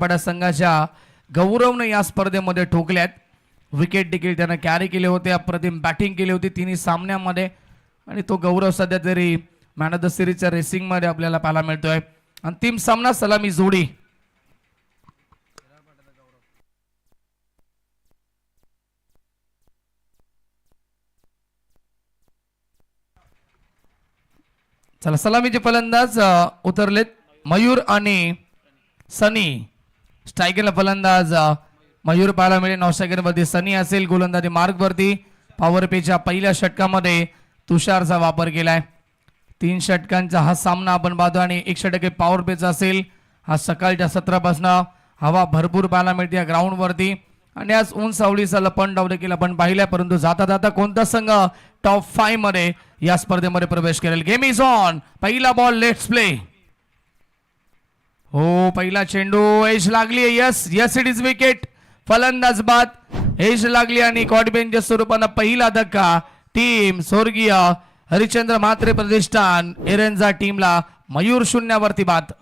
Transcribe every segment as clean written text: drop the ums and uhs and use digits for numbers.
पाडा संघाच्या गौरवनं या स्पर्धेमध्ये ठोकल्यात. विकेट देखील त्यानं कॅरी केले होते, अप्रतिम बॅटिंग केली होती तिन्ही सामन्यामध्ये आणि तो गौरव सध्या तरी मॅन ऑफ द सिरीजच्या रेसिंगमध्ये आपल्याला पाहायला मिळतोय. अंतिम सामना सलामी जोडी. चला सलामीचे फलंदाज उतरलेत मयूर आणि सनी. स्ट्रायकरला फलंदाज मयूर पाहायला मिळेल, नॉनस्ट्रायकरमध्ये सनी असेल. गोलंदाजी मार्गवरती पॉवर पेच्या पहिल्या षटकामध्ये तुषारचा वापर केलाय. 3 षटकांचा हा सामना आपण पाहतो आणि 100% पॉवर पेचा असेल. हा सकाळच्या सत्रापासून हवा भरपूर पाहायला मिळते या ग्राउंडवरती आणि आज ऊन सावलीचा लपंडाव डाव देखील आपण पाहिलाय. परंतु जाता जाता कोणता संघ टॉप 5 मध्ये या स्पर्धेमध्ये प्रवेश करेल? Game is on. पहिला बॉल, लेट्स प्ले. हो, पहिला चेंडू, एज लागली. Yes yes, it is wicket. फलंदाज बाद, एज लागली आणि कॉटबेनच्या स्वरूपानं पहिला धक्का. टीम स्वर्गीय हरिश्चंद्र म्हात्रे प्रतिष्ठान एरंजा टीमला मयूर 0 बाद.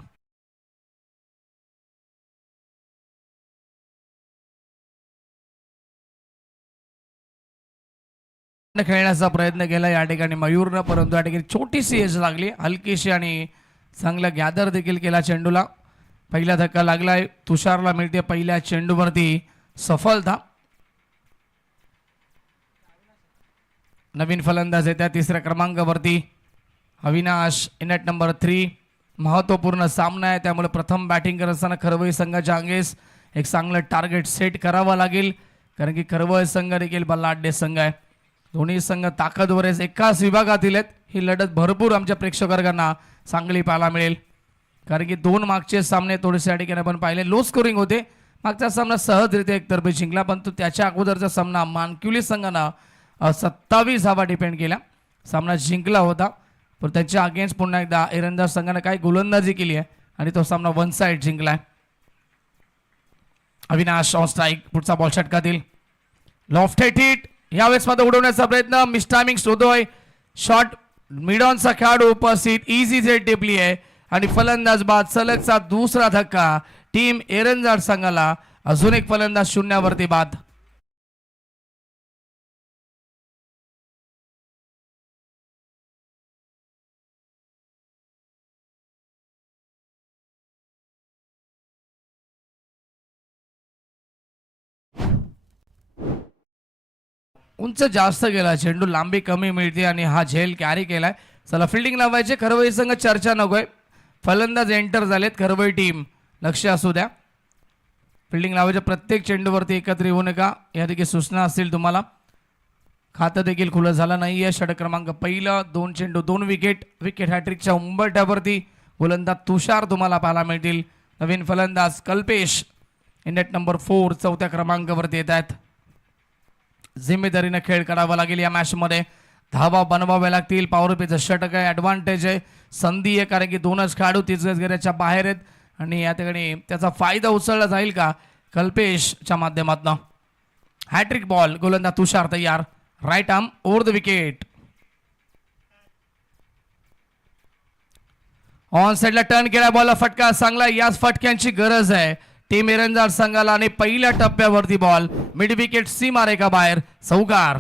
खेळण्याचा प्रयत्न केला या ठिकाणी मयूरनं, परंतु या ठिकाणी छोटीशी एज लागली, हलकीशी, आणि चांगला गॅदर देखील केला चेंडूला. पहिला धक्का लागलाय. तुषारला मिळते पहिल्या चेंडूवरती सफलता. नवीन फलंदाज येत्या 3ऱ्या क्रमांकावरती अविनाश, इनेट नंबर 3. महत्वपूर्ण सामना आहे, त्यामुळे प्रथम बॅटिंग करत असताना खरवई संघाच्या अंगेस एक चांगलं टार्गेट सेट करावं लागेल, कारण की खरवई संघ देखील बलाढ्य संघ आहे. दोन्ही संघ ताकदवर आहेत, एकाच विभागातील आहेत. ही लढत भरपूर आमच्या प्रेक्षकांना चांगली पाहायला मिळेल, कारण की 2 मागचे सामने थोडेसे या ठिकाणी आपण पाहिले लो स्कोरिंग होते. मागचा सामना सहजरित्या एकतर्फी जिंकला, परंतु त्याच्या अगोदरचा सामना मानक्युली संघानं 27 धावा डिपेंड केला, सामना जिंकला होता. पण त्याच्या अगेन्स्ट पुन्हा एकदा एरंदाज संघानं काय गोलंदाजी केली आहे आणि तो सामना 1 साइड जिंकलाय. Avinash on strike. पुढचा बॉल षटकातील लॉफ्टेड हिट. यावेळेस मध्ये उडवण्याचा प्रयत्न, मिस टायमिंग शोधतोय. शॉट मिडॉनचा खेळाडू उपस्थित, इझी झेड टिपली आहे आणि फलंदाज बाद. सलगचा दुसरा धक्का. टीम एरंजाड संघाला अजून एक फलंदाज 0 बाद. उंच जास्त गेला चेंडू, लांबी कमी मिळते आणि हा झेल कॅरी केलाय. चला फिल्डिंग लावायचे. खरवई संघ चर्चा नकोय, फलंदाज एंटर झालेत. खरवई टीम लक्ष असू द्या. फिल्डिंग लावायच्या, प्रत्येक चेंडूवरती एकत्र येऊ नका, या देखील सूचना असतील तुम्हाला. खातं देखील खुलं झालं नाहीये. षटक क्रमांक पहिला, 2 चेंडू 2 विकेट. विकेट हॅट्रिकच्या उंबरठ्यावरती गोलंदाज तुषार तुम्हाला पाहायला मिळतील. नवीन फलंदाज कल्पेश, इनेट नंबर 4 4थ्या क्रमांकावरती येत आहेत. जिम्मेदारीनं खेळ करावा लागेल या मॅचमध्ये. धावा बनवाव्या लागतील. पॉवर पेचं षटक आहे, ॲडव्हान्टेज आहे, संधी आहे, कारण की 2च खेळाडू 30 गज बाहेर आहेत आणि या ठिकाणी त्याचा फायदा उचलला जाईल का कल्पेशच्या माध्यमातून. Hattrick ball. गोलंदाज तुषार तयार. Right arm over the wicket. On साईडला टर्न केला, बॉलला फटका चांगला. याच फटक्यांची गरज आहे टीम एरंजाड संघाला आणि पहिल्या टप्प्यावरती बॉल मिड विकेट सीमारेखा बाहेर. चौकार.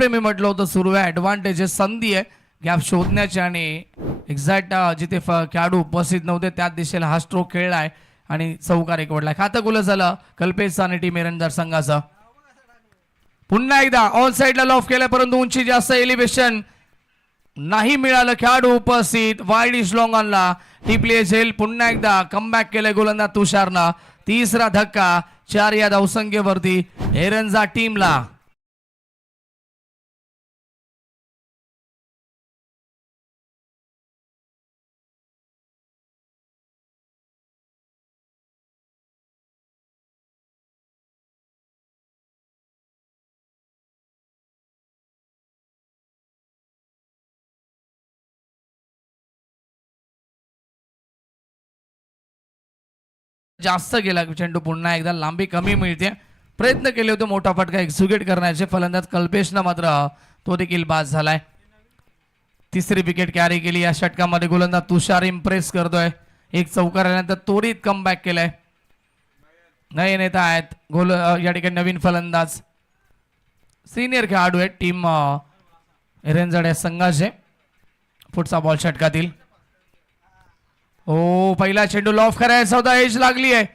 मी म्हटलं होतं सुरू आहे, ॲडव्हान्टेज आहे, संधी आहे गॅप शोधण्याची आणि एक्झॅक्ट जिथे खेळाडू उपस्थित नव्हते त्याच दिशेला हा स्ट्रोक खेळलाय आणि चौकार एकवडलाय. खातं खुलं झालं कल्पेशचं आणि टीम एरंजाड संघाचं. पुन्हा एकदा ऑन साईडला लॉफ केलं, परंतु उंची जास्त, एलिव्हेशन नाही मिळालं. खेळाडू उपस्थित, वाईड इज लॉंग ऑनला टिपले झेल. पुन्हा एकदा कमबॅक केलं गोलंदाज तुषारनं. 3रा धक्का. 4 या धावसंख्येवरती एरंजा टीमला. जास्त गेला चेंडू. पुन्हा एकदा लांबी कमी मिळते, प्रयत्न केले होते मोठा फटका एक्झिक्यूट करण्याचे. फलंदाज कल्पेशनं मात्र तो देखील बाद झालाय. तिसरी विकेट कॅरी केली या षटकामध्ये. गोलंदाज तुषार इम्प्रेस करतोय. एक चौकार आल्यानंतर त्वरित कमबॅक केलाय. नयन येत आहेत गोल या ठिकाणी नवीन फलंदाज सिनियर खेळाडू आहेत टीम एरंजाड या संघाचे. पुढचा बॉल षटकातील. ओ पहिला चेंडू लॉफ करायचा होता. एज लागली आहे.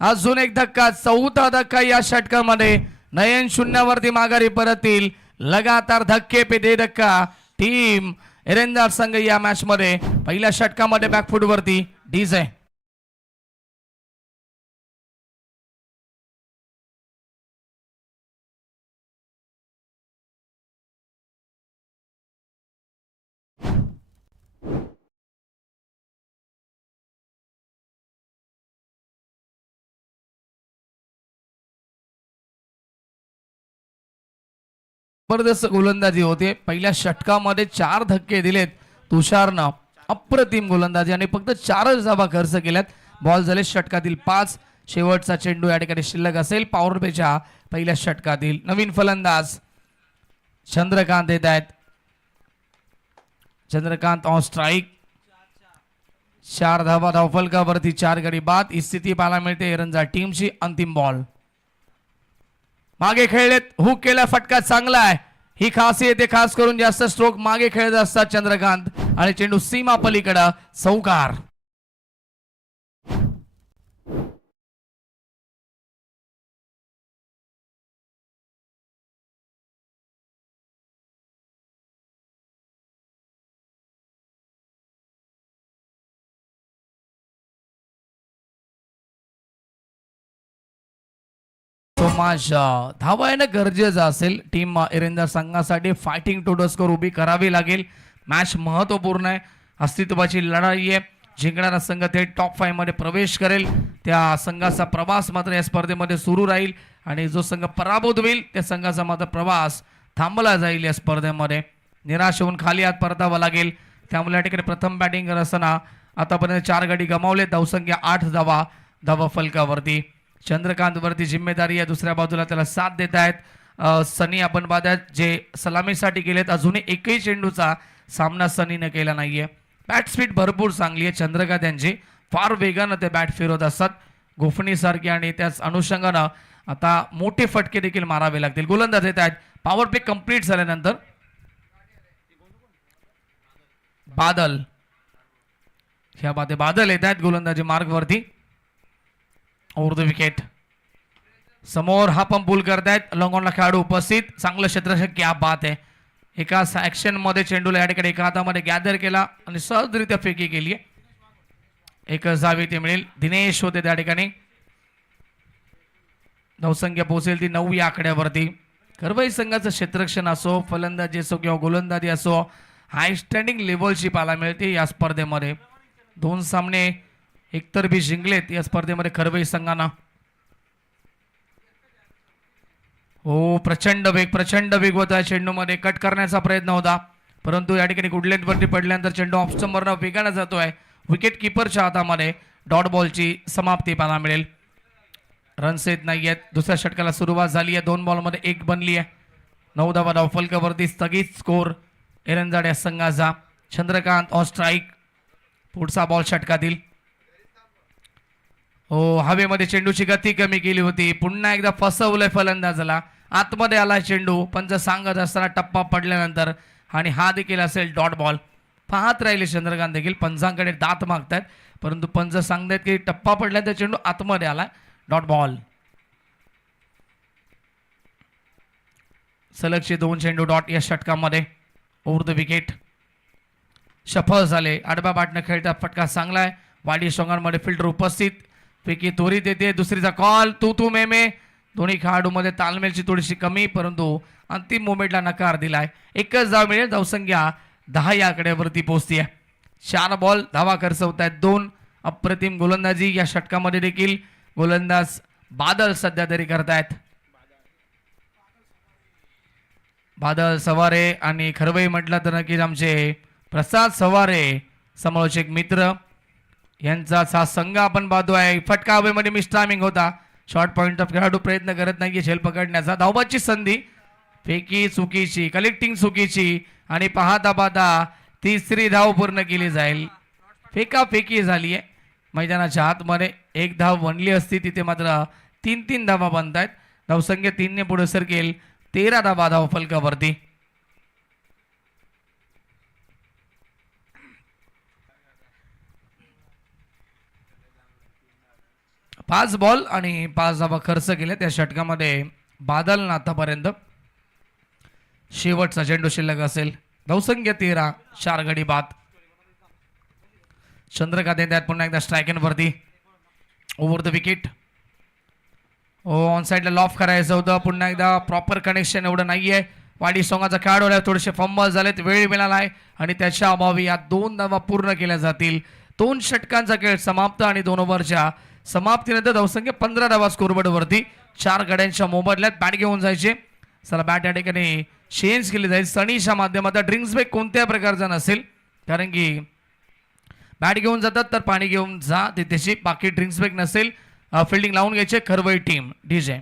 अजून एक धक्का. चौथा धक्का या षटकामध्ये. नयन शून्यावरती माघारी परतील. लगातार धक्के पे दे धक्का. टीम एरंजाड संघ या मॅच मध्ये पहिल्या षटकामध्ये बॅकफूट वरती डीजे. जबरदस्त गोलंदाजी होते. पहिल्या षटकामध्ये 4 धक्के दिलेत तुषारनं. अप्रतिम गोलंदाजी आणि फक्त 4च धावा खर्च केल्यात. बॉल झाले षटकातील 5. शेवटचा चेंडू या ठिकाणी शिल्लक असेल पॉवर प्लेच्या पहिल्या षटकातील. नवीन फलंदाज चंद्रकांत येत आहेत. Chandrakant on strike. 4 धावा धावफलकावरती 4 गडी बाद. ही स्थिती पाहायला मिळते एरंजाड टीमची. अंतिम बॉल मागे खेळलेत. हुक केला. फटका चांगला आहे. ही खासियत आहे. खास करून जास्त स्ट्रोक मागे खेळत असतात चंद्रकांत. आणि चेंडू सीमा पलीकडे चौकार. धावा येणं गरजेचं असेल. टीम एरंजाड संघासाठी फायटिंग टू स्कोर उभी करावी लागेल. मॅच महत्वपूर्ण आहे. अस्तित्वाची लढाई आहे. जिंकणारा संघ थेट टॉप 5 मध्ये प्रवेश करेल. त्या संघाचा प्रवास मात्र या स्पर्धेमध्ये सुरू राहील आणि जो संघ पराभूत होईल त्या संघाचा मात्र प्रवास थांबला जाईल. या स्पर्धेमध्ये निराश होऊन खाली हात परतावा लागेल. त्यामुळे या ठिकाणी प्रथम बॅटिंग करत असताना आतापर्यंत 4 गडी गमावले. धावसंख्या 8 धावा फलकावरती. चंद्रकांत वरती जिम्मेदारी आहे. दुसऱ्या बाजूला त्याला साथ देत आहेत सनी आपण पाहतात जे सलामीसाठी गेलेत. अजूनही एकही चेंडूचा सामना सनीने केला नाहीये. बॅट स्पीड भरपूर चांगली आहे चंद्रकांत यांची. फार वेगानं ते बॅट फिरवत असतात गोफणीसारखे आणि त्याच अनुषंगानं आता मोठे फटके देखील मारावे लागतील. गोलंदाज येत आहेत. पॉवर प्ले कंप्लीट झाल्यानंतर बादल ह्या बादल येत आहेत गोलंदाजी मार्गवरती. Over the wicket. समोर हा पंप पुल करतायत. लॉंगॉनला खेळाडू उपस्थित. चांगलं क्षेत्ररक्षण. क्या बात आहे. एका ऍक्शन मध्ये चेंडूला या ठिकाणी एका हातामध्ये गॅदर केला आणि सहजरित्या फेकी केली. एकच धाव ते मिळेल. दिनेश होते त्या ठिकाणी. धावसंख्या पोहोचेल ती 9 या आकड्यावरती. करवई संघाचं क्षेत्ररक्षण असो फलंदाजी असो किंवा गोलंदाजी असो हाय स्टँडिंग लेवलची पाहायला मिळते या स्पर्धेमध्ये. 2 सामने एकतर बी जिंकलेत या स्पर्धेमध्ये करवई संघानं. हो प्रचंड वेग होता. चेंडूमध्ये कट करण्याचा प्रयत्न होता परंतु या ठिकाणी गुडलेंथ वरती पडल्यानंतर चेंडू ऑफ स्टंपवरनं वेगानं जातोय. विकेट किपरच्या हातामध्ये डॉट बॉलची समाप्ती पाहायला मिळेल. रन्स येत नाहीयेत. दुसऱ्या षटकाला सुरुवात झाली आहे. 2 बॉलमध्ये 1 बनली आहे. 9 धावा धावफलकावरती स्थगित स्कोर एरंजाड या संघाचा. Chandrakant on strike. पुढचा बॉल षटकातील. हो हवेमध्ये चेंडूची गती कमी केली होती. पुन्हा एकदा फसवलंय फलंदाजाला. आतमध्ये आला चेंडू. पंच सांगत असताना टप्पा पडल्यानंतर आणि हा देखील असेल डॉट बॉल. पाहत राहिले चंद्रकांत देखील. पंचांकडे दात मागतायत परंतु पंच सांगतायत की टप्पा पडल्यानंतर चेंडू आतमध्ये आला. Dot ball. सलगचे 2 चेंडू डॉट या षटकामध्ये. Over the wicket. सफल झाले. आडव्या बॅटनं खेळता फटका चांगला आहे. वाडी स्ट्रॉंगांमध्ये फिल्डर उपस्थित. पैकी त्वरित येते. दुसरीचा कॉल. तू मे दोन्ही खेळाडूमध्ये तालमेलची थोडीशी कमी परंतु अंतिम मोमेंटला नकार दिलाय. एकच धाव मिळेल. धावसंख्या 10 या आकड्यावरती पोहोचते. 4 बॉल धावा खर्च होत आहेत. 2 अप्रतिम गोलंदाजी या षटकामध्ये देखील गोलंदाज बादल सध्या तरी करतायत. बादल सवारे आणि खरवई म्हटलं तर नक्कीच आमचे प्रसाद सवारे समालोचक मित्र यांचाच हा संघ आपण पाहतोय. फटका हवेमध्ये मिस टायमिंग होता. शॉर्ट पॉईंट ऑफ खेळाडू प्रयत्न करत नाहीये झेल पकडण्याचा. धावबाची संधी, फेकी चुकीची, कलेक्टिंग चुकीची आणि पाहता पाहता तिसरी धाव पूर्ण केली जाईल. फेकी झाली आहे मैदानाच्या आतमध्ये. एक धाव बनली असती, तिथे मात्र 3-3 धावा बनतायत. धावसंख्या 3ने पुढे सरकेल. 13 धावा धाव फलकावरती. 5 बॉल आणि 5 धावा खर्च केल्या त्या षटकामध्ये. बादल आतापर्यंत शेवटचा चेंडू शिल्लक असेल. धावसंख्या 13, 4 गडी बाद. चंद्रकांत त्यात पुन्हा एकदा स्ट्रायकन वरती. Over the wicket. ऑन साईडला लॉफ करायचं होतं. पुन्हा एकदा प्रॉपर कनेक्शन एवढं नाहीये. वाडी सोंगाचा खेळाडू थोडेसे फंबल झालेत, वेळ मिळाला आहे आणि त्याच्या अभावी या 2 धावा पूर्ण केल्या जातील. 2 षटकांचा खेळ समाप्त आणि 2 ओव्हरच्या समाप्तीनंतर धावसंख्या 15 धावा स्कोरबोर्ड वरती. 4 गड्यांच्या मोबदल्यात बॅट घेऊन जायचे. चला बॅट या ठिकाणी चेंज केली जाईल. सनीच्या माध्यमात ड्रिंक्स ब्रेक कोणत्या प्रकारचा नसेल, कारण की बॅट घेऊन जातात तर पाणी घेऊन जा तिथेशी. बाकी ड्रिंक्स ब्रेक नसेल. फिल्डिंग लावून घ्यायचे खरवई टीम. डीजे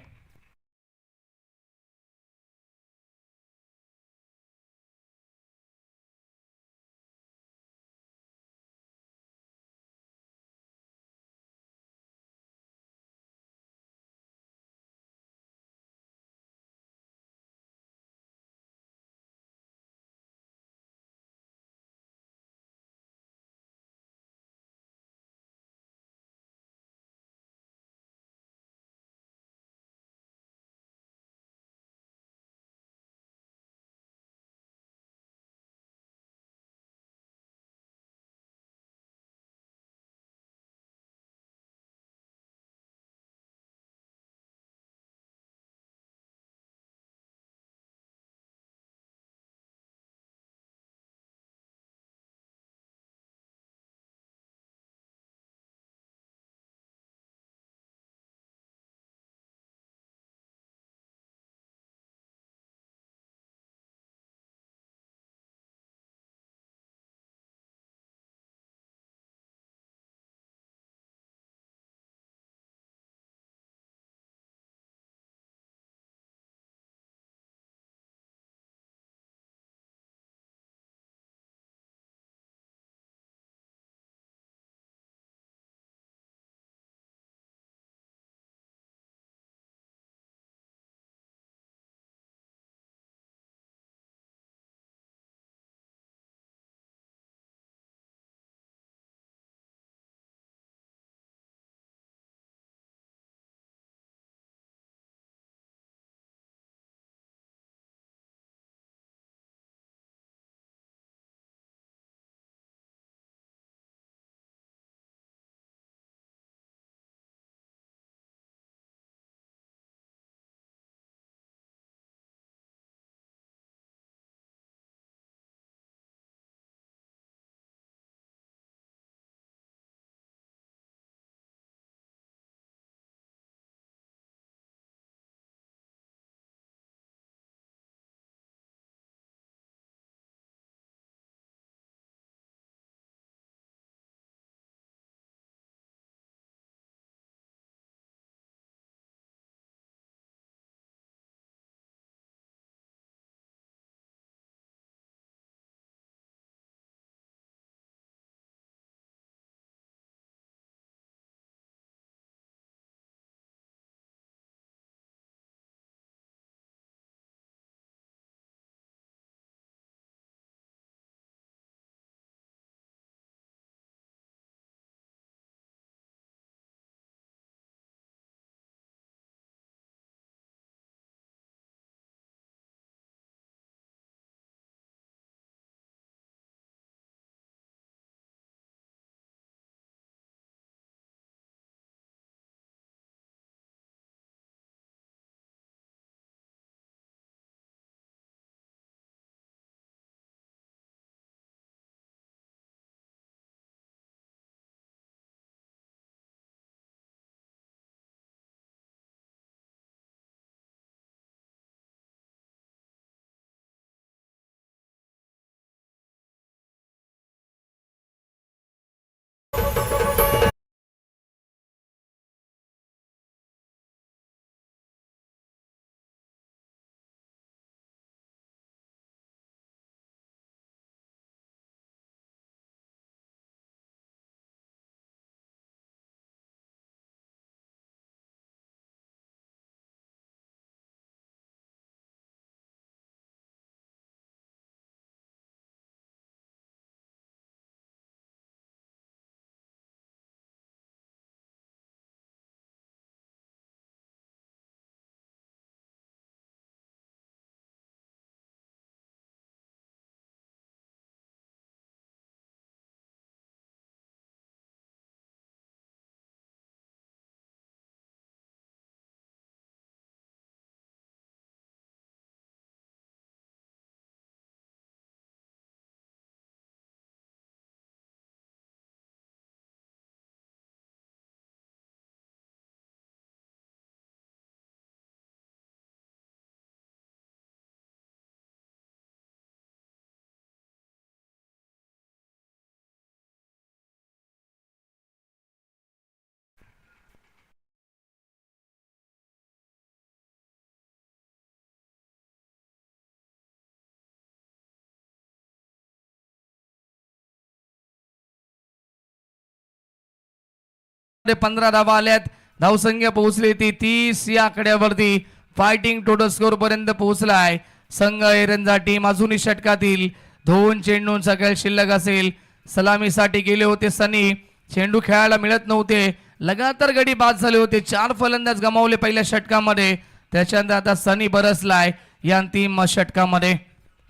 15 धावा आल्यात. धावसंख्या पोहोचली ती 30 या आकड्यावरती. फायटिंग टोटल स्कोर पर्यंत पोहोचलाय संघ एरंजा टीम. अजूनही षटकातील 2 चेंडूंचा खेळ शिल्लक असेल. सलामीसाठी गेले होते सनी, चेंडू खेळायला मिळत नव्हते. लगातार गडी बाद झाले होते. 4 फलंदाज गमावले पहिल्या षटकामध्ये. त्याच्यानंतर आता सनी बरसलाय या अंतिम षटकामध्ये.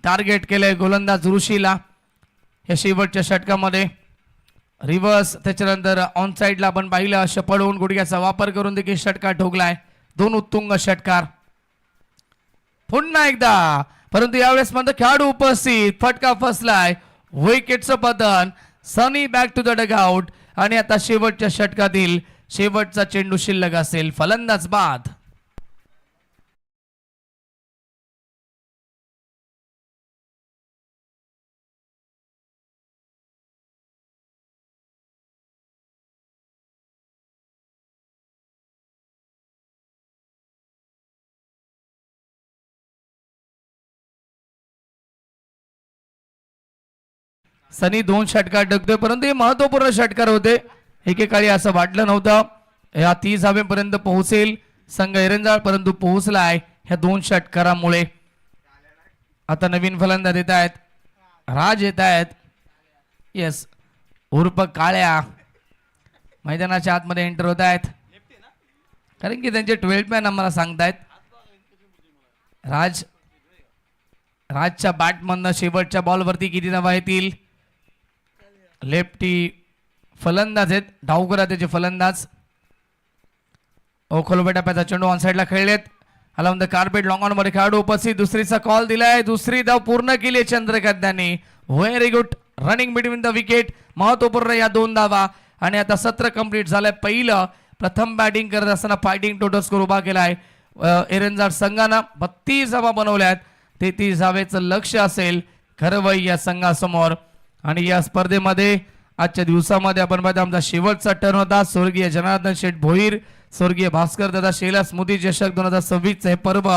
टार्गेट केलंय गोलंदाज ऋषीला या शेवटच्या षटकामध्ये. रिव्हर्स त्याच्यानंतर ऑन साईडला आपण पाहिलं अशा पळवून गुडघ्याचा वापर करून देखील षटकार ठोकलाय. 2 उत्तुंग षटकार पुन्हा एकदा, परंतु यावेळेस मध्ये खेळाडू उपस्थित. फटका फसलाय. विकेटचं पतन. सनी बॅक टू द डगआउट आणि आता शेवटच्या षटकातील शेवटचा चेंडू शिल्लक असेल. फलंदाज बाद. सनी 2 षटकार टाकतोय, परंतु हे महत्वपूर्ण षटकार होते. एकेकाळी असं वाटलं नव्हतं या 30 धावेपर्यंत पोहोचेल संघ एरंजाळ, परंतु पोहोचलाय ह्या 2 षटकारामुळे. आता नवीन फलंदाज येत आहेत. राज येत आहेत. येस, उर्फ काळ्या मैदानाच्या आतमध्ये एंटर होत आहेत, कारण की त्यांचे 12 मॅन आम्हाला सांगतायत. राजच्या बॅटमधनं शेवटच्या बॉलवरती किती धावा येतील. लेफ्टी फलंदाज आहेत, डावकरा त्याचे फलंदाज. ओखलबेटा टप्प्याचा चेंडू ऑन साईडला खेळलेत. Along the carpet long on मध्ये खेळाडू उपस्थित. दुसरीचा कॉल दिलाय. दुसरी धाव पूर्ण केली चंद्रकांतनी. Very good running between the wicket. महत्वपूर्ण या 2 धावा आणि आता सत्र कंप्लीट झालंय. पहिलं प्रथम बॅटिंग करत असताना फायटिंग टोटल स्कोर उभा केलाय एरंजाळ संघानं. 32 धावा बनवल्यात. 33 धावेचं लक्ष असेल खरवई या संघासमोर. आणि या स्पर्धेमध्ये आजच्या दिवसामध्ये आपण पाहतो आमचा शेवटचा टर्न होता. स्वर्गीय जनार्दन शेठ भोईर, स्वर्गीय भास्कर दादा शेला स्मृती चषक 2026 हे पर्व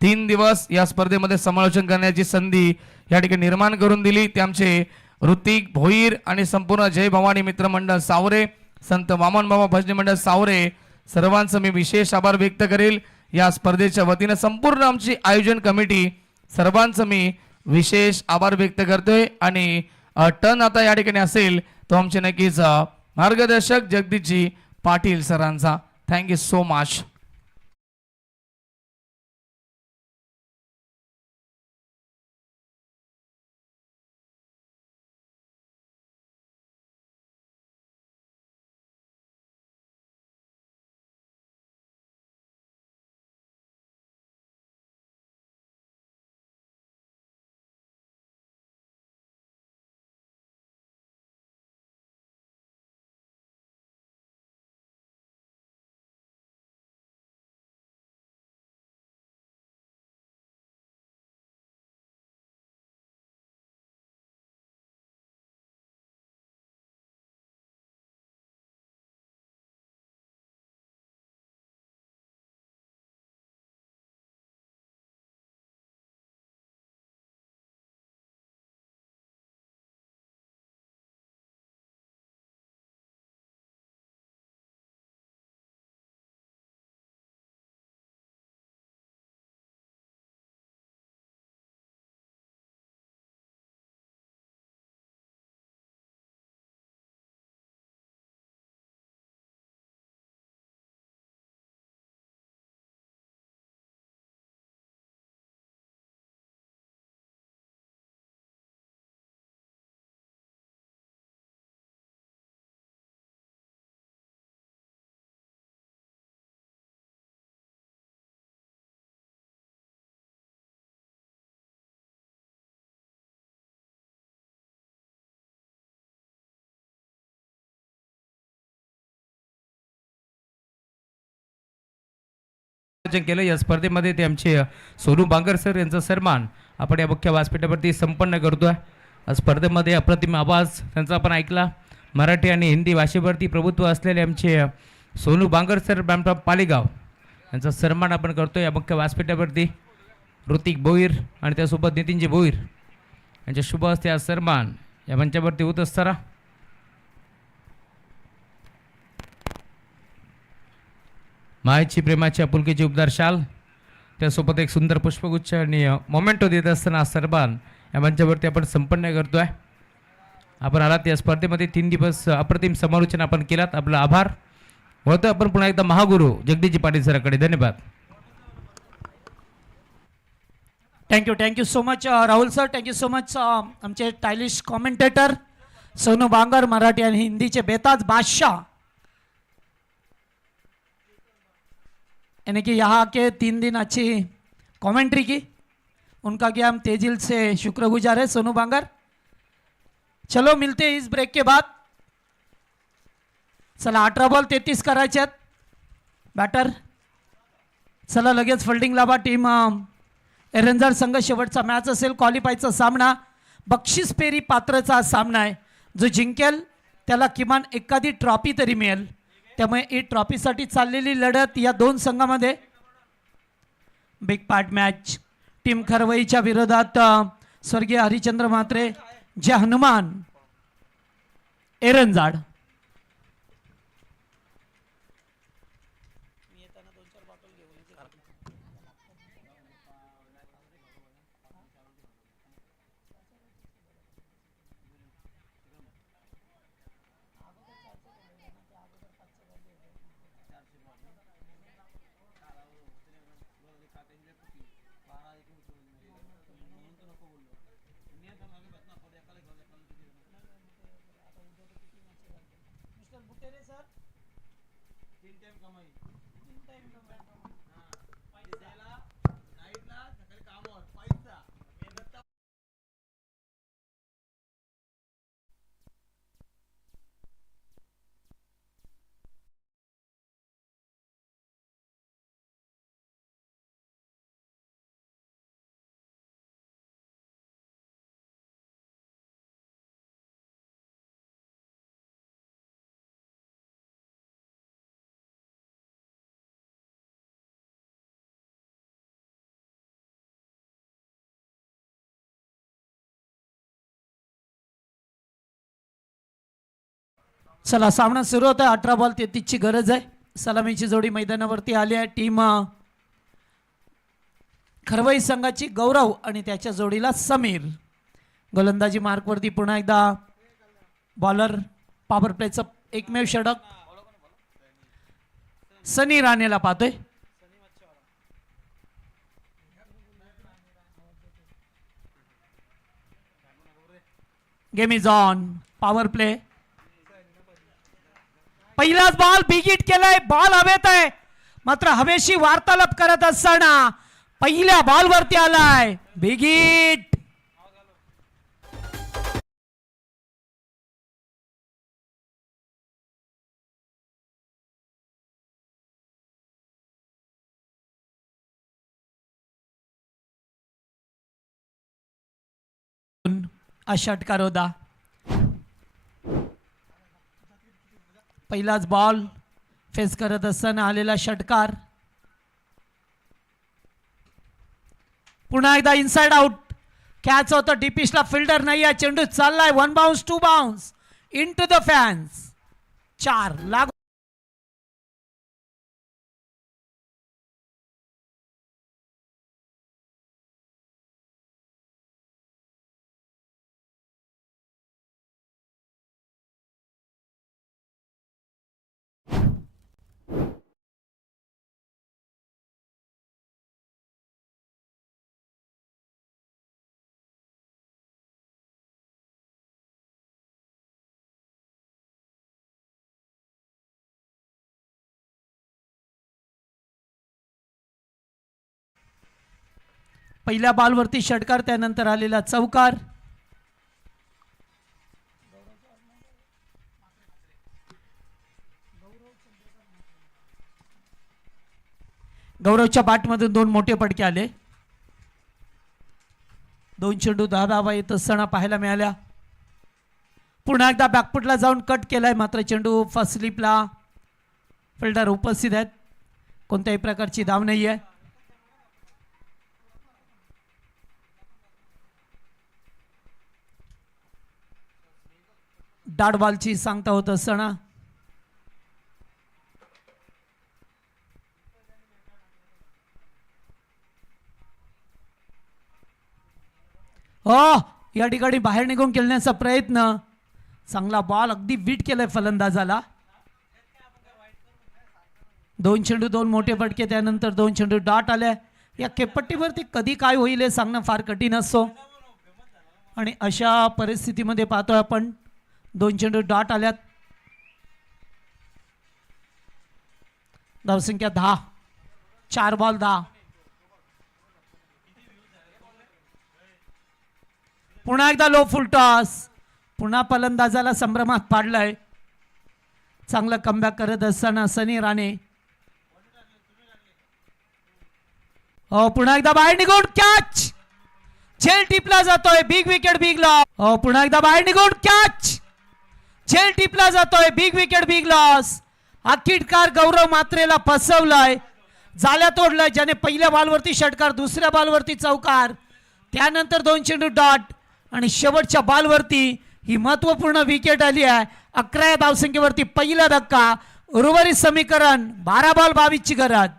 3 दिवस या स्पर्धेमध्ये समालोचन करण्याची संधी या ठिकाणी निर्माण करून दिली. ते आमचे ऋतिक भोईर आणि संपूर्ण जय भवानी मित्रमंडळ सावरे, संत वामन बाबा भजनी मंडळ सावरे, सर्वांचं मी विशेष आभार व्यक्त करेल. या स्पर्धेच्या वतीनं संपूर्ण आमची आयोजन कमिटी सर्वांचं मी विशेष आभार व्यक्त करतोय. आणि टर्न आता या ठिकाणी असेल तो आमचे नक्कीच मार्गदर्शक जगदीशजी पाटील सरांचा. Thank you so much. केलं या स्पर्धेमध्ये ते आमचे सोनू बांगर सर यांचा सन्मान आपण या मुख्य व्यासपीठावरती संपन्न करतोय. स्पर्धेमध्ये अप्रतिम आवाज त्यांचा आपण ऐकला. मराठी आणि हिंदी भाषेवरती प्रभुत्व असलेले आमचे सोनू बांगर सर बॅम्पटॉप पालेगाव यांचा सन्मान आपण करतोय या मुख्य व्यासपीठावरती. ऋतिक भोईर आणि त्यासोबत नितीनजी भोईर यांच्या शुभ हस्ते हा सन्मान या मंचावरती होत असताना मायेची प्रेमाची आपुलकीची उबदार शाल, त्यासोबत एक सुंदर पुष्पगुच्छ आणि मोमेंटो देत असताना हा सन्मान या मंचावरती आपण संपन्न करतोय. आपण आलात या स्पर्धेमध्ये 3 दिवस अप्रतिम समालोचन आपण केलात. आपला आभार. होतं आपण पुन्हा एकदा महागुरु जगदीशजी पाटील सरांकडे. धन्यवाद. Thank you so much Rahul sir. Thank you so much आमचे स्टायलिश कॉमेंटेटर सोनू बांगर, मराठी आणि हिंदीचे बेताज बादशाह, यानी कि यहाँ के 3 दिन अच्छी कमेंट्री की, उनका कि हम तेजिल से शुक्रगुजार है सोनू बांगर. चलो मिलते हैं इस ब्रेक के बाद. चला 18 बॉल 33 करायचे आहेत. बॅटर चला लगेच फिल्डिंग लावा. टीम एरंजाड संघ शेवटचा मॅच असेल, क्वालिफायचा सामना, बक्षीस पेरी पात्रचा सामना आहे. जो जिंकेल त्याला किमान एखादी ट्रॉफी तरी मिळेल. त्यामुळे ही ट्रॉफीसाठी चाललेली लढत या 2 संघामध्ये. Big part match. टीम खरवईच्या विरोधात स्वर्गीय हरिचंद्र म्हात्रे, जय हनुमान एरंजाड. चला सामना सुरू होता. 18 बॉल 33 ची गरज आहे. सलामीची जोडी मैदानावरती आली आहे. टीम खरवई संघाची गौरव आणि त्याच्या जोडीला समीर. गोलंदाजी मार्कवरती पुन्हा एकदा बॉलर. पॉवर प्लेचं एकमेव षटक सनी राणेला पाहतोय. Game is on. Power play. पहिलाच बॉल बिग हिट केलाय. बॉल हवेत आहे, मात्र हवेशी वार्तालाप करत असताना पहिल्या बॉलवरती आलाय बिग हिट. षटकार होता. पहिलाच बॉल फेस करत असताना आलेला षटकार. पुन्हा एकदा इनसाइड आउट. कॅच होतं. डीपिशला फिल्डर नाही आहे. चेंडू चाललाय. 1 bounce 2 bounce into the fans. 4 लागू. पहिल्या बॉलवरती षटकार, त्यानंतर आलेला चौकार. गौरवच्या बॅटमधून 2 मोठे फटके आले. 2 चेंडू 10 धावा येत असताना पाहायला मिळाल्या. पुन्हा एकदा बॅकफुटला जाऊन कट केलाय, मात्र चेंडू फर्स्ट स्लिपला. फिल्डर उपस्थित आहेत. कोणत्याही प्रकारची धाव नाही आहे. डॉट बॉलची सांगता होत असताना हो, या ठिकाणी बाहेर निघून खेळण्याचा प्रयत्न. चांगला बॉल अगदी बीट केलाय फलंदाजाला. 2 चेंडू 2 मोठे फटके, त्यानंतर 2 चेंडू डॉट आले. या खेळपट्टीवरती कधी काय होईल हे सांगणं फार कठीण असतो आणि अशा परिस्थितीमध्ये पाहतोय आपण 2 चेंडू डॉट आल्यात. धावसंख्या 10, 4 बॉल 10. पुन्हा एकदा लो फुल टॉस. पुन्हा फलंदाजाला संभ्रमात पाडलाय. चांगलं कमबॅक करत असताना सनी राणे. हो, पुन्हा एकदा बाहेर निघून कॅच. झेल टिपला जातोय. Big wicket, big loss. हो, पुन्हा एकदा बाहेर निघून कॅच. झेल टिपला जातोय. Big wicket, big loss. आखिरकार गौरव मात्रेला फसवलाय. जाल्या तोडलाय. ज्याने पहिल्या बॉलवरती षटकार, दुसऱ्या बॉलवरती चौकार, त्यानंतर 2 चेंडू डॉट आणि शेवटच्या बॉलवरती ही महत्वपूर्ण विकेट आली आहे. 11 या धावसंख्येवरती पहिला धक्का. उर्वरित समीकरण 12 बॉल 22 ची गरज.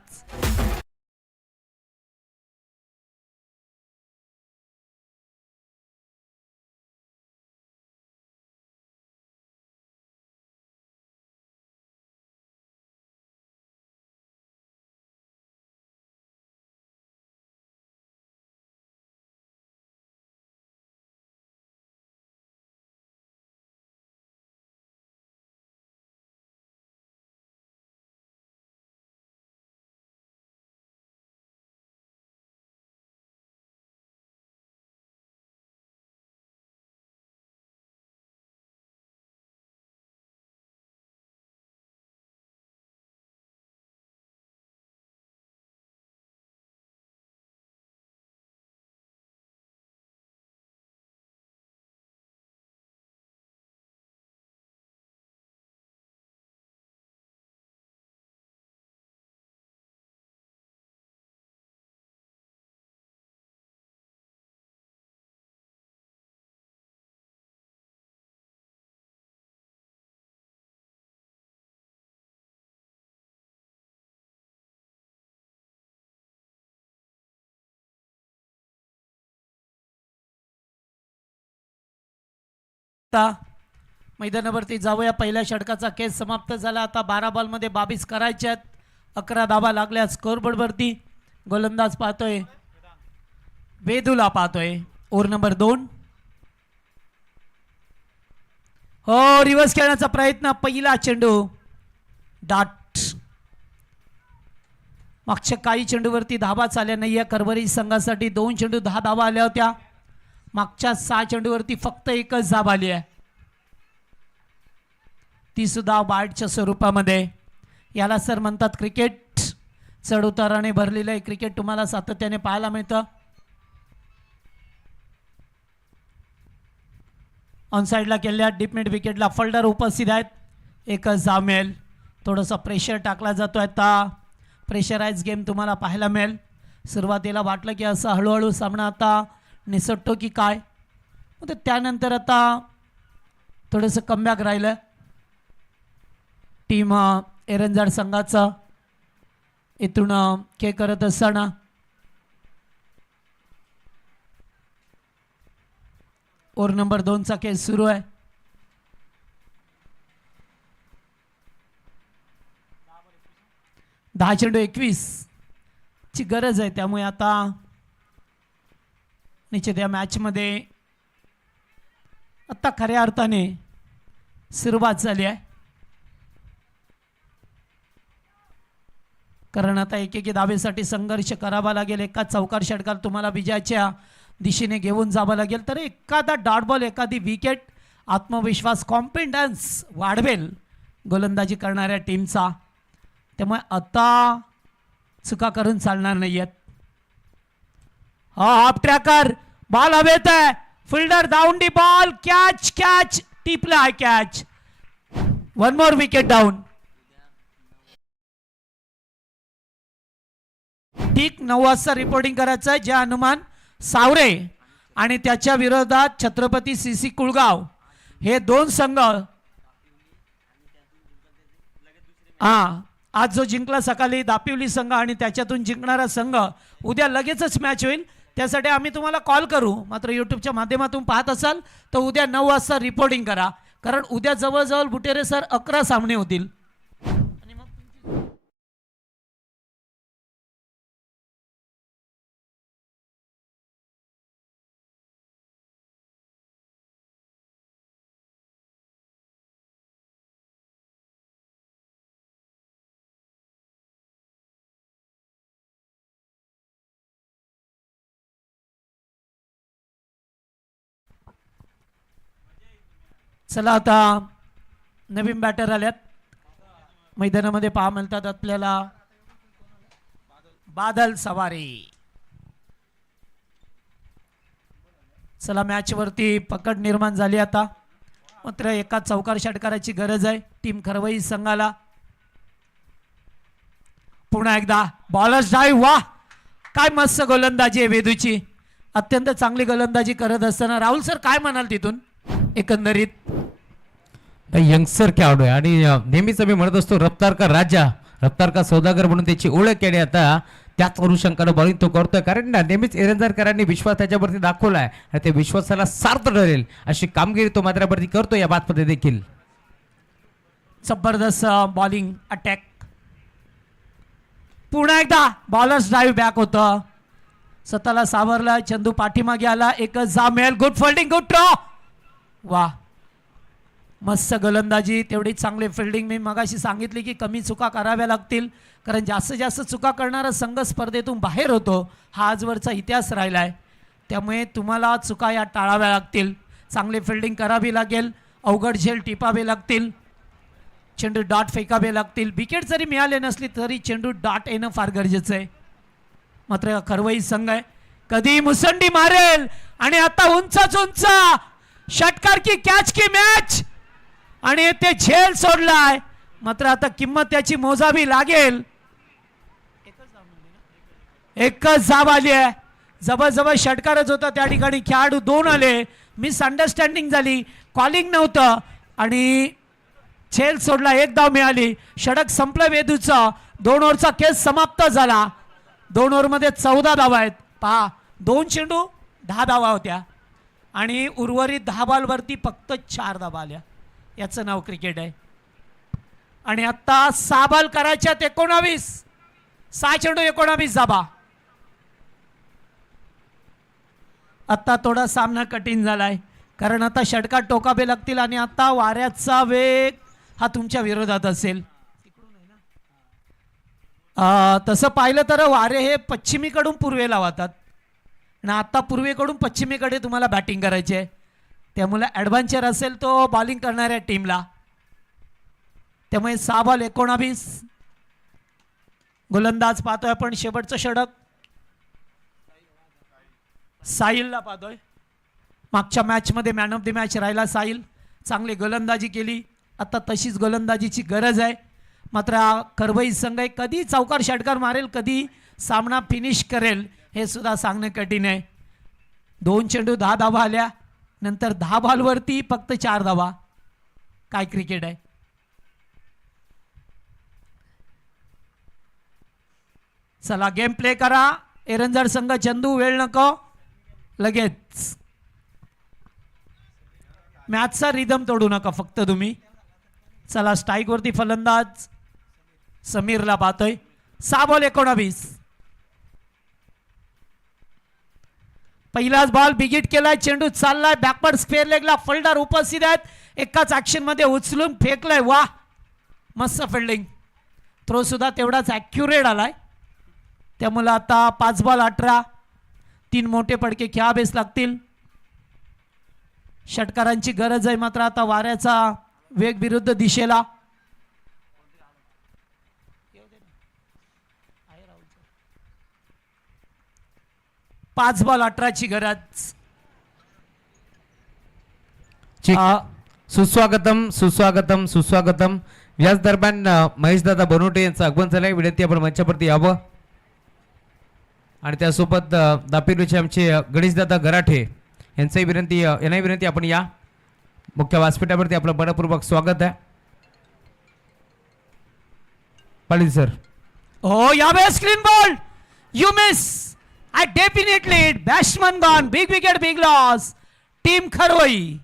मैदानावरती जाऊया. पहिल्या षटकाचा केस समाप्त झाला. आता 12 बॉलमध्ये 22 करायच्यात. 11 धावा लागल्या स्कोरबोर्डवरती. गोलंदाज पाहतोय वेदूला, पाहतोय ओव्हर नंबर 2. हो, रिव्हर्स खेळण्याचा प्रयत्न. पहिला चेंडू डॉट. मागच्या काही चेंडूवरती धावाच आल्या नाहीये करवरी संघासाठी. 2 चेंडू 10 धावा आल्या होत्या. मागच्या 6 चेंडूवरती फक्त एकच धाव आली आहे, ती सुद्धा बाईटच्या स्वरूपामध्ये. याला सर म्हणतात क्रिकेट. चढ उताराने भरलेलं आहे क्रिकेट तुम्हाला सातत्याने पाहायला मिळतं. ऑन साईडला केलेल्या डीप मिड विकेटला फोल्डर उपस्थित आहेत. एकच धाव मिळेल. थोडंसं प्रेशर टाकला जातो. आता प्रेशराइज गेम तुम्हाला पाहायला मिळेल. सुरुवातीला वाटलं की असं हळूहळू सामना आता निसटतो की काय, तर त्यानंतर आता थोडंसं कमबॅक राहिलं टीम एरंजाड संघाचं. इथून खेळ करत असताना ओव्हर नंबर 2 चा खेळ सुरू आहे. दहा चेंडू 21 ची गरज आहे. त्यामुळे आता निश्चित या मॅचमध्ये आता खऱ्या अर्थाने सुरुवात झाली आहे. कारण आता एकेकी धावेसाठी संघर्ष करावा लागेल. एका चौकार षटकार तुम्हाला विजयाच्या दिशेने घेऊन जावं लागेल. तर एखादा डॉट बॉल, एखादी विकेट आत्मविश्वास, कॉन्फिडन्स वाढवेल गोलंदाजी करणाऱ्या टीमचा. त्यामुळे आता चुका करून चालणार नाही आहेत. हा हाफ ट्रॅकर, बॉल हवेत आहे. फिल्डर दाउंडी बॉल, कॅच कॅच टिपला आहे कॅच. 1 more wicket down. ठीक 9 वाजता रिपोर्टिंग करायचं आहे. जे हनुमान सावरे आणि त्याच्या विरोधात छत्रपती सीसी कुळगाव हे 2 संघ, आज जो जिंकला सकाळी दापिवली संघ आणि त्याच्यातून जिंकणारा संघ, उद्या लगेचच मॅच होईल. त्यासाठी आम्ही तुम्हाला कॉल करू. मात्र यूट्यूबच्या माध्यमातून पाहत असाल तर उद्या 9 वाजता रिपोर्टिंग करा, कारण उद्या जवळजवळ बुटेरे सर 11 सामने होतील. चला आता नवीन बॅटर आल्यात मैदानामध्ये पहा मिळतात आपल्याला. बादल सवारी. चला मॅच वरती पकड निर्माण झाली आता. मात्र एका चौकार षटकाराची गरज आहे टीम खरवई संघाला. पुन्हा एकदा बॉलर्स ड्राईव्ह. वाह, काय मस्त गोलंदाजी आहे वेदूची. अत्यंत चांगली गोलंदाजी करत असताना राहुल सर काय म्हणाल तिथून एकंदरीत? यंगस्टर खेळाडू आहे आणि नेहमीच मी म्हणत असतो रफ्तार का राजा, रफ्तार का सौदागर म्हणून त्याची ओळख केली. आता त्याच अनुषंगाने बॉलिंग तो करतोय, कारण ना नेहमीच एरंजरकरांनी विश्वास त्याच्यावरती दाखवलाय आणि ते विश्वासाला सार्थ ठरेल अशी कामगिरी तो मात्रावरती करतो या बातमध्ये देखील. जबरदस्त बॉलिंग अटॅक. पुन्हा एकदा बॉलर्स ड्राईव्ह बॅक होतं. स्वतःला सावरला, चंदू पाठीमागे आला, एकच जा मिळेल. Good fielding, good draw. वा, मस्त गोलंदाजी, तेवढी चांगली फिल्डिंग. मी मगाशी सांगितली की कमी चुका कराव्या लागतील, कारण जास्तीत जास्त चुका करणारा संघ स्पर्धेतून बाहेर होतो. हा आजवरचा इतिहास राहिला आहे. त्यामुळे तुम्हाला चुका या टाळाव्या लागतील. चांगली फिल्डिंग करावी लागेल, अवघड झेल टिपावे लागतील, चेंडू डॉट फेकावे लागतील. विकेट जरी मिळाले नसली तरी चेंडू डॉट येणं फार गरजेचं आहे. मात्र खरवई संघ आहे, कधी मुसंडी मारेल आणि आता उंचच उंच षटकार की कॅच की मॅच आणि ते झेल सोडलाय. मात्र आता किंमत त्याची मोजावी लागेल. एकच जाब आली आहे. जवळजवळ षटकारच होता त्या ठिकाणी, खेळाडू 2 आले. मिसअंडरस्टँडिंग झाली, कॉलिंग नव्हतं आणि झेल सोडला. 1 धाव मिळाली. षटक संपलं वेदूचा. 2 ओव्हरचा केस समाप्त झाला. 2 ओव्हरमध्ये 14 धावा आहेत. पहा, 2 चेंडू 10 धावा होत्या आणि उर्वरित 10 बॉलवरती फक्त 4 धावा आल्या. याचं नाव क्रिकेट आहे. आणि आता 6 बॉल करायच्यात 19. 6 चेंडू 19 धावा. आता थोडा सामना कठीण झालाय, कारण आता षटकार टोकावे लागतील आणि आता वाऱ्याचा वेग हा तुमच्या विरोधात असेल. तसं पाहिलं तर वारे हे पश्चिमेकडून पूर्वेला वाहतात आणि आता पूर्वेकडून पश्चिमेकडे तुम्हाला बॅटिंग करायची आहे. त्यामुळे ॲडव्हान्चर असेल तो बॉलिंग करणाऱ्या टीमला. त्यामुळे 6 बॉल 19. गोलंदाज पाहतोय आपण. शेवटचं षटक साहिलला पाहतोय. मागच्या मॅचमध्ये मॅन ऑफ द मॅच राहिला साहिल. चांगली गोलंदाजी केली. आता तशीच गोलंदाजीची गरज आहे. मात्र खरवई संघ कधी चौकार षटकार मारेल, कधी सामना फिनिश करेल हे सुद्धा सांगणं कठीण आहे. 2 चेंडू 10 धावा आल्या. नंतर 10 बॉलवरती फक्त 4 धावा. काय क्रिकेट आहे. चला गेम प्ले करा. एरंजर संघ चंदू, वेळ नको, लगेच. मॅचचा रिदम तोडू नका फक्त तुम्ही. चला स्ट्राईक वरती फलंदाज समीरला पाहतोय. 6 बॉल 19. पहिलाच बॉल बिगिट केलाय. चेंडू चाललाय बॅकवर्ड स्क्वेअर लेगला. फोल्डर उपस्थित आहेत. एकाच ऍक्शन मध्ये उचलून फेकलाय. वाह, मस्त फिल्डिंग. थ्रो सुद्धा तेवढाच ॲक्युरेट आलाय. त्यामुळे आता 5 बॉल 18. 3 मोठे पडके खेळावेच लागतील. षटकारांची गरज आहे. मात्र आता वाऱ्याचा वेग विरुद्ध दिशेला. पाच बॉल 18ची गरज. सुस्वागतम सुस्वागतम सुस्वागतम. याच दरम्यान महेशदादा बनोटे यांचं आगमन झालंय. विनंती आपण मंचावरती यावं. आणि त्यासोबत दापिरूचे आमचे गणेशदादा गराठे यांचंही विनंती, यांनाही विनंती आपण या. मुख्य व्यासपीठावरती आपलं मनपूर्वक स्वागत आहे. पाटील सर. हो, यावे screen ball. You miss. I definitely batsman gone. Big wicket, big loss. Team Kharwai.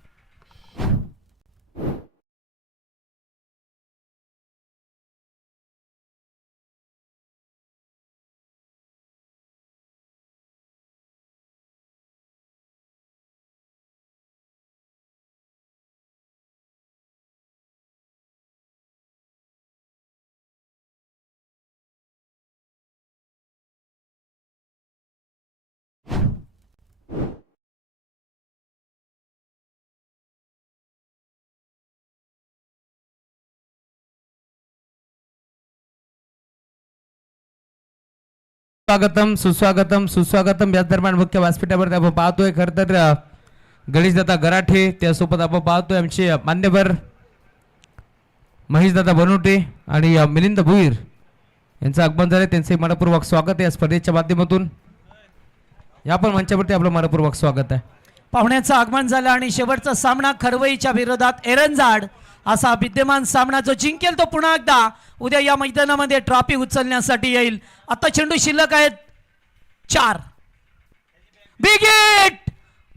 स्वागतम सुस्वागतम सुस्वागतम. याच दरम्यान मुख्य व्यासपीठावरती आपण पाहतोय खरं तर गणेशदादा गराठे, त्यासोबत आपण पाहतोय आमचे मान्यवर महेशदादा बनवटे आणि मिलिंद भुईर यांचं आगमन झालं. त्यांचे मनपूर्वक स्वागत आहे या स्पर्धेच्या माध्यमातून. या पण मंचावरती आपलं मनपूर्वक स्वागत आहे. पाहुण्याचं आगमन झालं आणि शेवटचा सामना खरवईच्या विरोधात एरंजाड असा विद्यमान सामना. जो जिंकेल तो पुन्हा एकदा उद्या या मैदानामध्ये ट्रॉफी उचलण्यासाठी येईल. आता चेंडू शिल्लक आहेत 4. बिग हिट,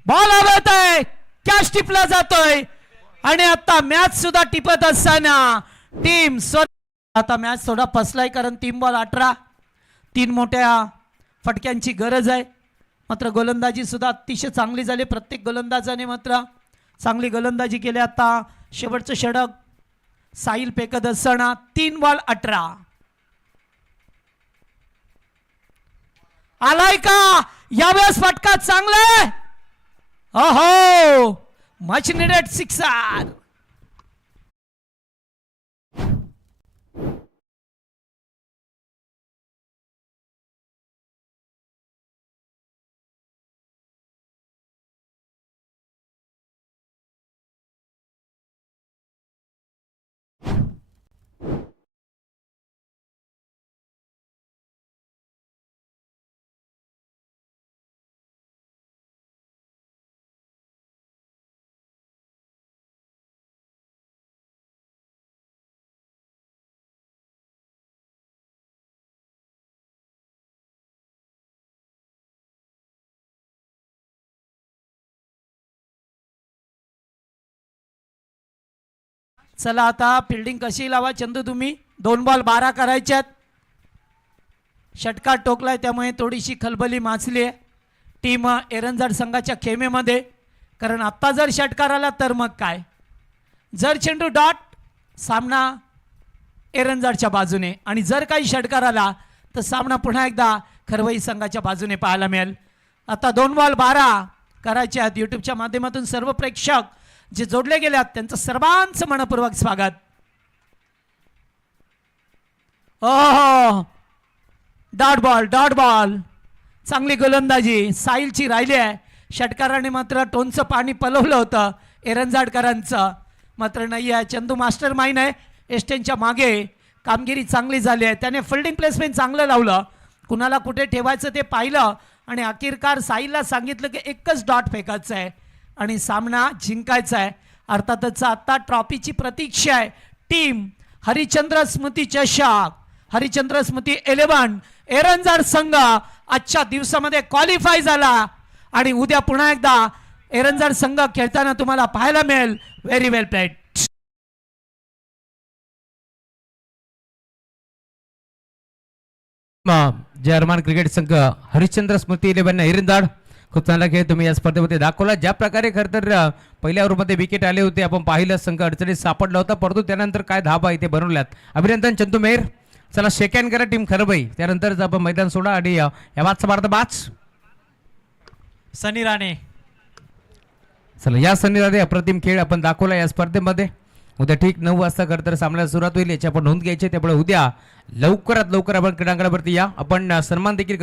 बॉल आवत आहे, कॅच टिपला जातोय आणि आता मॅच सुद्धा टिपत असताना टीम आता मॅच थोडा फसलाय कारण 3 बॉल 18. 3 मोठ्या फटक्यांची गरज आहे. मात्र गोलंदाजी सुद्धा अतिशय चांगली झाली. प्रत्येक गोलंदाजाने मात्र चांगली गोलंदाजी केली. आता शेवटचं षटक साहिल फेकत असताना 3 बॉल 18. आलाय का यावेळेस फटका चांगला. अहो, मच निडेड सिक्सर. चला आता फिल्डिंग कशी लावा चंदू तुम्ही. 2 बॉल 12 करायच्यात. षटकार टोकलाय त्यामुळे थोडीशी खलबली माचली आहे टीम एरंजाड संघाच्या खेमेमध्ये. कारण आत्ता जर षटकार आला तर मग काय, जर चेंडू डॉट सामना एरंजाडच्या बाजूने आणि जर काही षटकार आला तर सामना पुन्हा एकदा खरवई संघाच्या बाजूने पाहायला मिळेल. आता 2 बॉल 12 करायचे आहेत. यूट्यूबच्या माध्यमातून सर्व प्रेक्षक जे जोडले गेले त्यांचं सर्वांचं मनपूर्वक स्वागत. ओहो, डॉट बॉल चांगली गोलंदाजी साहिलची राहिली आहे. षटकाराने मात्र टोनचं पाणी पलवलं होतं एरंजाडकरांचं, मात्र नाही आहे. चंदू मास्टर माइंड आहे. एस्टेनच्या मागे कामगिरी चांगली झाली आहे. त्याने फिल्डिंग प्लेसमेंट चांगलं लावलं, कुणाला कुठे ठेवायचं ते पाहिलं आणि अखेरकार साहिलला सांगितलं की एकच डॉट फेकायचं आहे आणि सामना जिंकायचा आहे. अर्थातच आता ट्रॉफीची प्रतीक्षा आहे. टीम हरिश्चंद्र स्मृती चषक, हरिश्चंद्र स्मृती 11 एरंजाड संघ आजच्या दिवसामध्ये क्वालिफाय झाला आणि उद्या पुन्हा एकदा एरंजाड संघ खेळताना तुम्हाला पाहायला मिळेल. व्हेरी वेल प्लेड. जर्मन क्रिकेट संघ हरिश्चंद्र स्मृती 11 एरंजाड खूप चांगला खेळ तुम्ही या स्पर्धेमध्ये दाखवला. ज्या प्रकारे खरं तर पहिल्या ओव्हरमध्ये विकेट आले होते, आपण पाहिलं संघ अडचणीत सापडला होता, परंतु त्यानंतर काय धाबा इथे बनवल्यात. अभिनंदन चंदू मेहर. चला शेक हँड करा टीम खरबाई, त्यानंतर आपण मैदान सोडा आणि या बादचा भारत बाच सनी राणे. चला या सनी राणे अप्रतिम खेळ आपण दाखवला या स्पर्धेमध्ये. उद्या ठीक 9 वाजता खरं तर सामन्याला सुरुवात होईल, याची आपण नोंद घ्यायची. त्यामुळे उद्या लवकरात लवकर आपण क्रीडांगणावरती या, आपण सन्मान देखील करू.